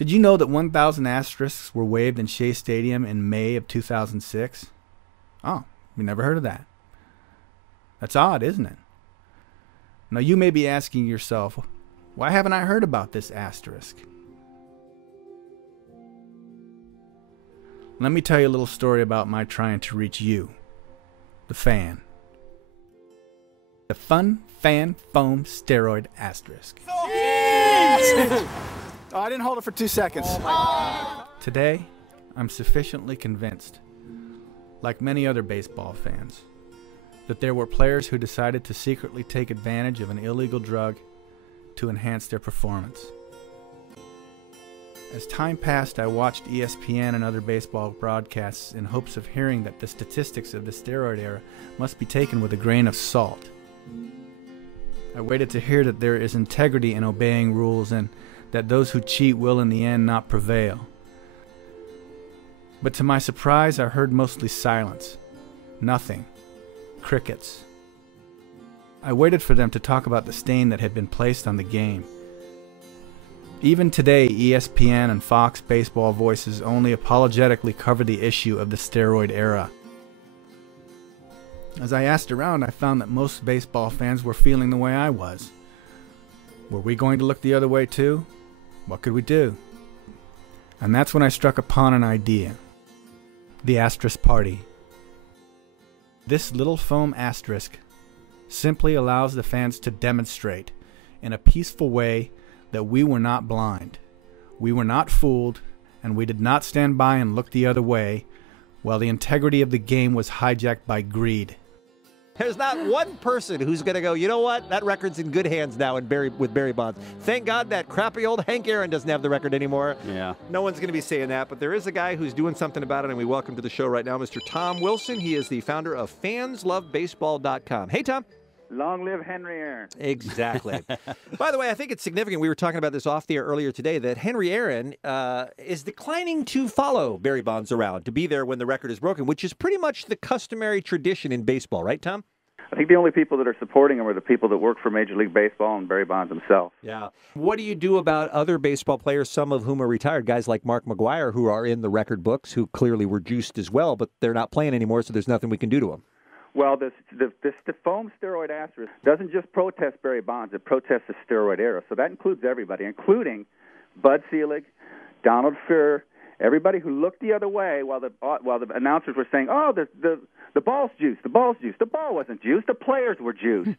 Did you know that 1,000 asterisks were waved in Shea Stadium in May of 2006? Oh, we never heard of that. That's odd, isn't it? Now you may be asking yourself, why haven't I heard about this asterisk? Let me tell you a little story about my trying to reach you, the fan. The Fun Fan Foam Steroid Asterisk. Oh, I didn't hold it for 2 seconds. Today, I'm sufficiently convinced, like many other baseball fans, that there were players who decided to secretly take advantage of an illegal drug to enhance their performance. As time passed, I watched ESPN and other baseball broadcasts in hopes of hearing that the statistics of the steroid era must be taken with a grain of salt. I waited to hear that there is integrity in obeying rules and that those who cheat will in the end not prevail. But to my surprise, I heard mostly silence. Nothing. Crickets. I waited for them to talk about the stain that had been placed on the game. Even today, ESPN and Fox baseball voices only apologetically cover the issue of the steroid era. As I asked around, I found that most baseball fans were feeling the way I was. Were we going to look the other way too? What could we do? And that's when I struck upon an idea. The asterisk party. This little foam asterisk simply allows the fans to demonstrate in a peaceful way that we were not blind, we were not fooled, and we did not stand by and look the other way while the integrity of the game was hijacked by greed. There's not one person who's going to go, you know what, that record's in good hands now with Barry Bonds. Thank God that crappy old Hank Aaron doesn't have the record anymore. Yeah. No one's going to be saying that, but there is a guy who's doing something about it, and we welcome to the show right now Mr. Tom Wilson. He is the founder of fanslovebaseball.com. Hey, Tom. Long live Henry Aaron. Exactly. By the way, I think it's significant. We were talking about this off the air earlier today that Henry Aaron is declining to follow Barry Bonds around, to be there when the record is broken, which is pretty much the customary tradition in baseball, right, Tom? I think the only people that are supporting him are the people that work for Major League Baseball and Barry Bonds himself. Yeah. What do you do about other baseball players, some of whom are retired, guys like Mark McGwire, who are in the record books, who clearly were juiced as well, but they're not playing anymore, so there's nothing we can do to them? Well, the foam steroid asterisk doesn't just protest Barry Bonds, it protests the steroid era. So that includes everybody, including Bud Selig, Donald Fuhr, everybody who looked the other way while the announcers were saying, oh, the ball's juiced, the ball's juiced. The ball wasn't juiced, the players were juiced.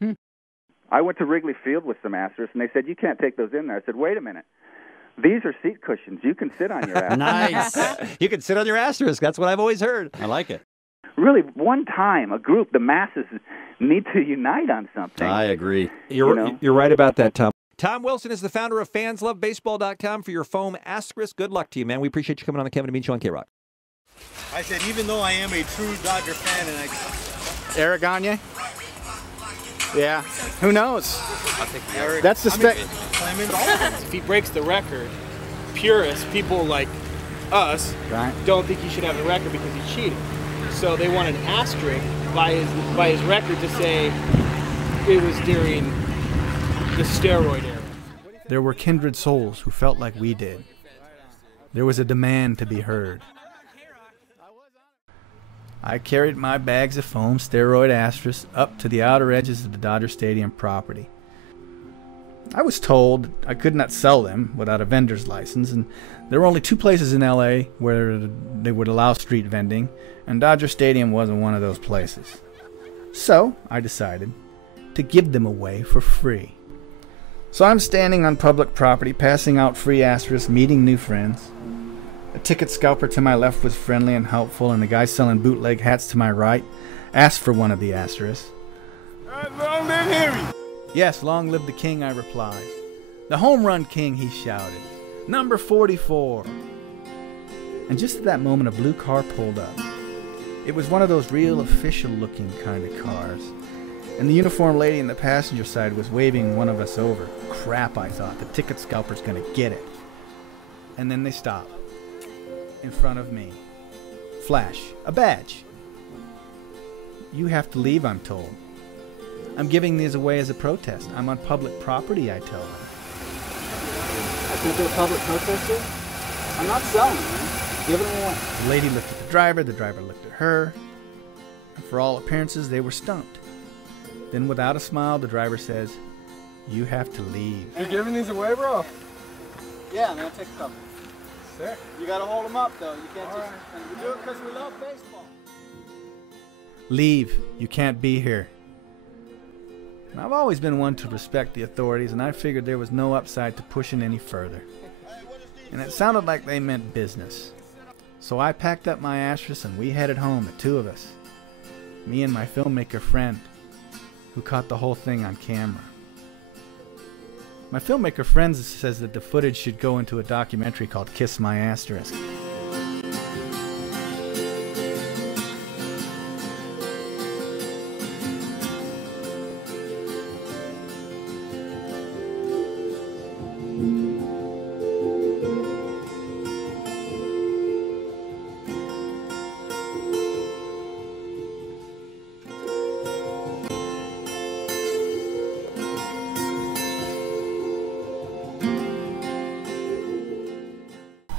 I went to Wrigley Field with some asterisks, and they said, you can't take those in there. I said, wait a minute. These are seat cushions. You can sit on your asterisk. Nice. You can sit on your asterisk. That's what I've always heard. I like it. Really, one time, a group, the masses need to unite on something. I agree. You're right about that, Tom. Tom Wilson is the founder of fanslovebaseball.com for your foam asterisk. Good luck to you, man. We appreciate you coming on the Kevin and Bean Show on K-Rock. I said, even though I am a true Dodger fan, and Eric Gagne? Yeah. Who knows? I think Eric. That's the If he breaks the record, purists, people like us, right, don't think he should have the record because he cheated. So they want an asterisk by his record to say it was during the steroid era. There were kindred souls who felt like we did. There was a demand to be heard. I carried my bags of foam steroid asterisks up to the outer edges of the Dodger Stadium property. I was told I could not sell them without a vendor's license, and there were only 2 places in LA where they would allow street vending, and Dodger Stadium wasn't one of those places. So I decided to give them away for free. So I'm standing on public property, passing out free asterisks, meeting new friends. A ticket scalper to my left was friendly and helpful, and the guy selling bootleg hats to my right asked for one of the asterisks. Long live Henry! Yes, long live the king, I replied. The home run king, he shouted. Number 44. And just at that moment, a blue car pulled up. It was one of those real official-looking kind of cars. And the uniformed lady in the passenger side was waving one of us over. Crap, I thought. The ticket scalper's gonna get it. And then they stopped. In front of me. Flash. A badge. You have to leave, I'm told. I'm giving these away as a protest. I'm on public property, I tell them. I think they're public protesters? I'm not selling them, man. Give them away. The lady looked at the driver looked at her, and for all appearances, they were stumped. Then, without a smile, the driver says, "You have to leave." You're giving these away, bro? Yeah, man, take a couple. Sick. You gotta hold them up, though. You can't just... And we do it because we love baseball. Leave. You can't be here. And I've always been one to respect the authorities, and I figured there was no upside to pushing any further. And it sounded like they meant business. So I packed up my asterisk and we headed home, the two of us. Me and my filmmaker friend, who caught the whole thing on camera. My filmmaker friend says that the footage should go into a documentary called Kiss My Asterisk.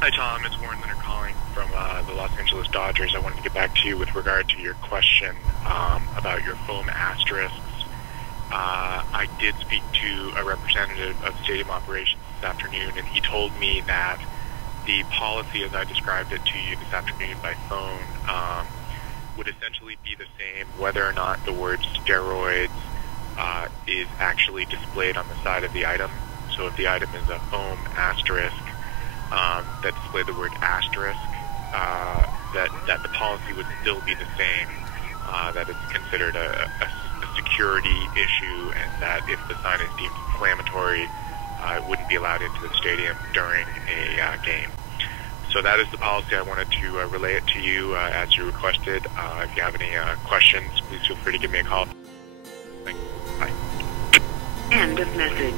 Hi Tom, it's Warren Leonard calling from the Los Angeles Dodgers. I wanted to get back to you with regard to your question about your foam asterisks. I did speak to a representative of stadium operations this afternoon, and he told me that the policy as I described it to you this afternoon by phone would essentially be the same whether or not the word steroids is actually displayed on the side of the item. So if the item is a foam asterisk, that display the word asterisk, that the policy would still be the same, that it's considered a security issue, and that if the sign is deemed inflammatory, it wouldn't be allowed into the stadium during a game. So that is the policy. I wanted to relay it to you as you requested. If you have any questions, please feel free to give me a call. Thanks. Bye. End of message.